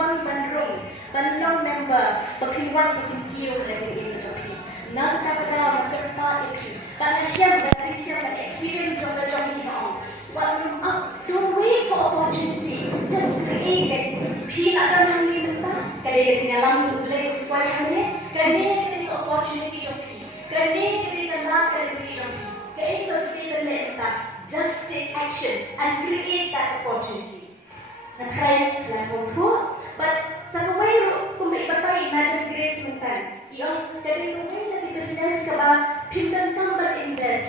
Piwan Bandrung, Bandrung member, Piwan Pukio Raja ini joki. Nak pada mereka itu, pada siapa experience yang joki ni orang. Don't wait for opportunity, just create it. Pi ada nanti minta, kadang tinggal langsung boleh buat hanya, kadang opportunity joki, kadang nak kadang joki, kadang minta. Just take action and create that opportunity. Nah, try kelas waktu, but sampai kumai batai Madam Grace mentan, yang kadang kumai nabi business kaba pindah tambah invest,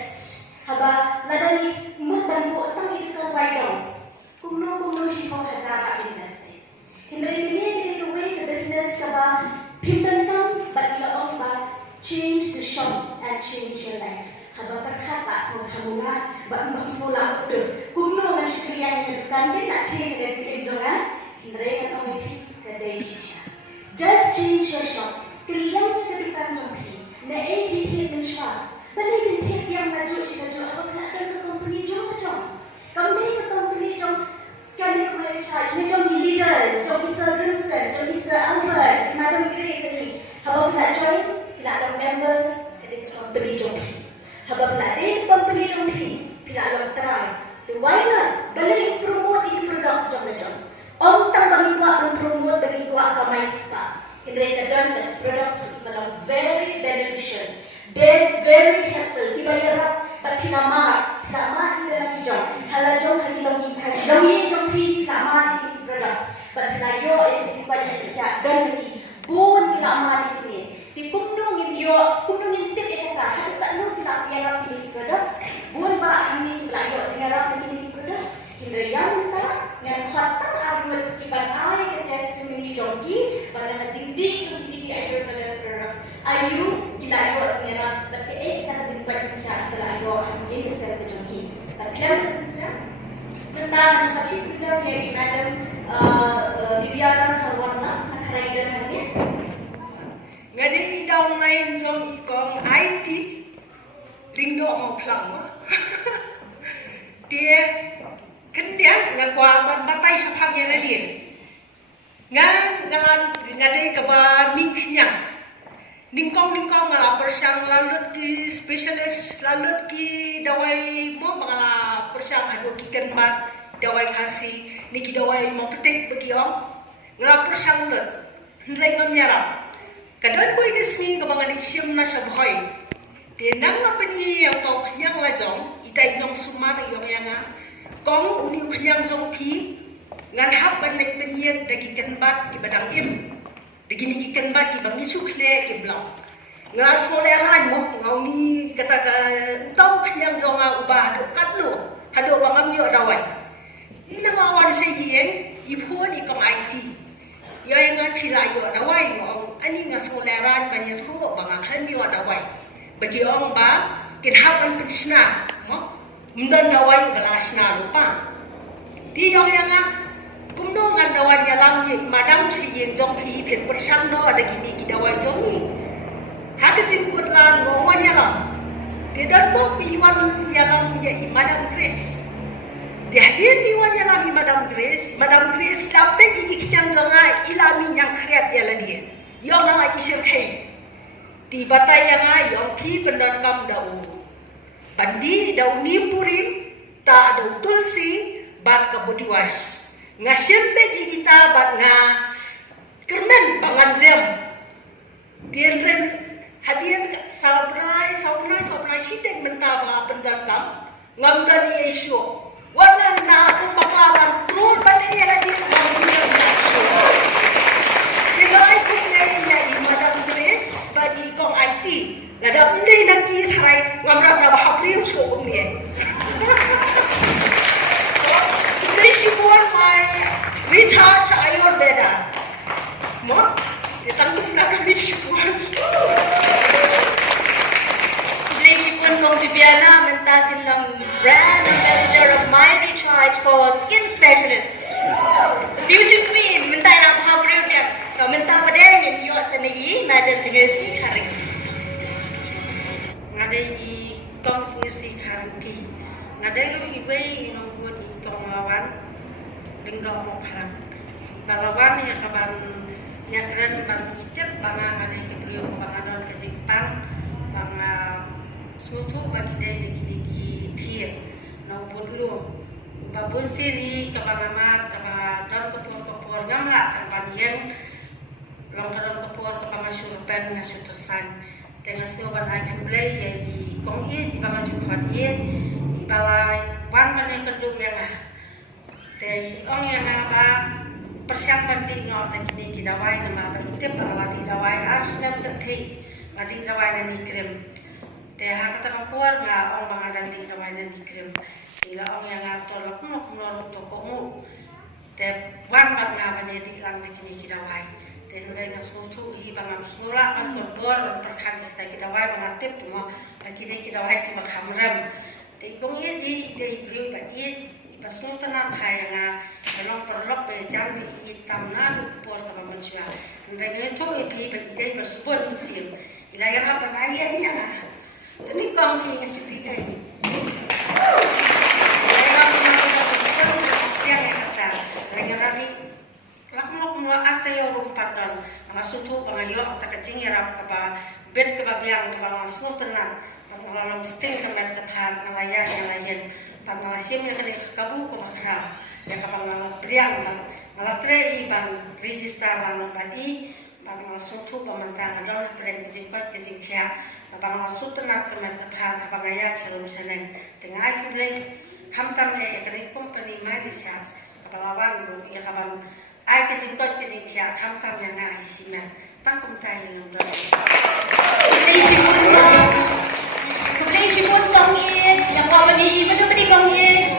haba ladani mud bantu tang itu kawai dong, kumno sihong hajara investment. Hindari ini kumai ke business kaba pindah tam, but ilaong ba change the shop and change your life. Habang terkata semua semula, bang semula betul. Kuno dengan syukrian yang kan dia nak change dengan sikit jangan. Hindari kan orang itu kedai shisha. Just change your shop. Keliang kita bukan jompi. Na APT mencuat. Balik bintik yang maju sih maju. Apa kelakar ke company jom jom. Kami ke company jom. Kami kemarin charge. Ni jom leaders, jom Mr. Vincent, jom Mr. Albert, Madam Grace ni. Habang nak join, kita ada members. Kedai company jompi. Habang nak ada company jompi, tidak ada try. Why not? Balik promote ini produk jom. Om tang bagi kuat promote bagi kuat kamai spa. Hindari kadang that products are very beneficial, very helpful. Tiba yarat, but tidak mah kita lagi jom. Halah jom lagi jompi tidak mah ini products. But tidak yo itu kuat saja dan lagi bun tidak mah ini. Di kumnungin tip yang kata, hadu kat lu tidak piarap ini products, bukan bah ini pelayo tinggalap ini products. Hindari yang minta, yang khatang arut kiban ay ke testimoni jongki, pada kajindi jongki ayo pada products. Ayu kilayo tinggalap, tapi kita kajimpat jengkya kilayo ini besar ke jongki. Bagian tentang hasil film yang Madam Bibiana Karwana katarai dan hanya. Ngadi daw ngayon jong ikong IT lingdo mo plang dia kendiang ngagwa batay sa pagyan dia ngadi kaba ningknyang ningkong ngala persyang lalut ki specialist lalut ki dawai mo mga persyang adu ki kenmat dawai kasi niki dawai mo petik begiong ngala persyang lut hendai ngomyarap kadang ko igasni kabangan isyam na siya buhay. Tinang nga panyi ang tao kanyang lajong, itay nung sumar yung nga, kong uni kanyang jong pi, ngan haban na ipanyi dagikan bat ibadang im. Daginigikan bat ibang isukle iblang. Nga soleran mo, nga uni kata ka, utaw kanyang jong nga ubah, hado katlo, hado wangam yo daway. Nangawan sa hiyeng, ipon ikong IT. Yang nga pilayo daway mo, ani nga soleran banyak tu banga kami ada wai bagi orang ba kinhapan pisna mo mundan dawai belasna lupa di yang nga kumno nga dawai yalang ye madam si yen jong pi phet persang no ada gini ki dawai jong ni hak jingkut lan ngomong yalang di dan bo piwan yalang ye madam Grace di hadir piwan yalang madam Grace dapat iki kyang jonga ilami yang kreat yala dia yang nga isir kay di batay nga yang pi pendan kam dau bandi dau nimpurin ta dau tulsi bat ka bodiwas nga syempe kita bat nga kermen bangan jam dirren hadian sabrai sitek menta ba pendan kam ngamdan yesu wana na akong makalan pro batay la di Nilai pun ni Madam Grace bagi kong IT. Nada uli nanti sarai ngamrat na bahapri so ni. Today she won my recharge Ayurveda. Mo, ditanggung na kami si Puan. Today she won from Bibiana mentatin lang brand ambassador of My Recharge for skin specialists. The beauty queen mentai nak bahapri dia. Komentar pada yang yo senai Madam Grace hari. Ngadai kong singsi hari. Ngadai lu ibai buat kong lawan dengan mo plang. Balawan ya kaban nyakran ban step banga ngade ke beliau banga don ke Jepang banga sutu bagi dai lagi tier na bodlo babun sini ke banga mat ke banga don ke por ngamla ke ban yang long ke por ke banga surban na sutusan dengan sebuah anak mulai jadi kongin di bawah jumat di bawah wan yang kedua yang dari orang yang persiapan di nol dan kini kita wai nama bertip bahwa kita wai harusnya berhenti nanti kita wai nanti kirim deh kata kapuar nggak orang bangadan di kita wai nanti kirim ila orang yang ngatur lakukan untuk kamu deh wan nggak banyak di lang kini kita wai dan dari nasutu hi bangang semula kan berbor perkan kita wai mengatip semua lagi kita wai kita kamram di kongnya di grup ini pas semua tenang kaya nga perlok be jam ni tamna du por ta manusia ndai itu ipi be ide bersubur musim ila yang apa naya ya tadi kong ki ngasih ai yang kata lagi lagi lakukan arte yo rumpatan masutu bangayo ata kecing ya rap ka bet ke biang ka semua tenang kalau sting ke met kan nelayan nelayan pangalasim yang kena kabu ke makram yang kapal priang malah trei bang register lang badi bang sutu pemantang adon preng jingpat ke jingkia bang sutu nak kemat kapal bang ayat selum senen tengah kulai kamtam kena company magisas kapal awan ya kapal ai ke jingpat ke jingkia kamtam yang ngai sinan tangkum tai yang ber Kebetulan pun kong ye, yang bawa ni mana beri kong ye.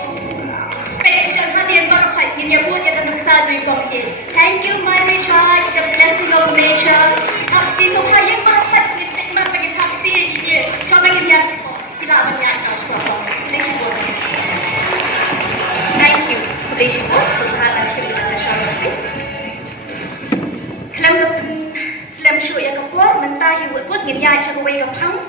Baik, dan hadiah baru kait ini pun yang tentu saja kong ye. Thank you, my recharge, the blessing of nature. Tapi tu kaya baru kait ni cekman bagi hati ye. Kau bagi dia semua, tidak banyak kau semua. Kebetulan. Thank you, kebetulan. Subhanallah, syukur masyarakat. Kelam depan, selam syuk yang kapur, mentahi buat ngin yai cakap wei kapang.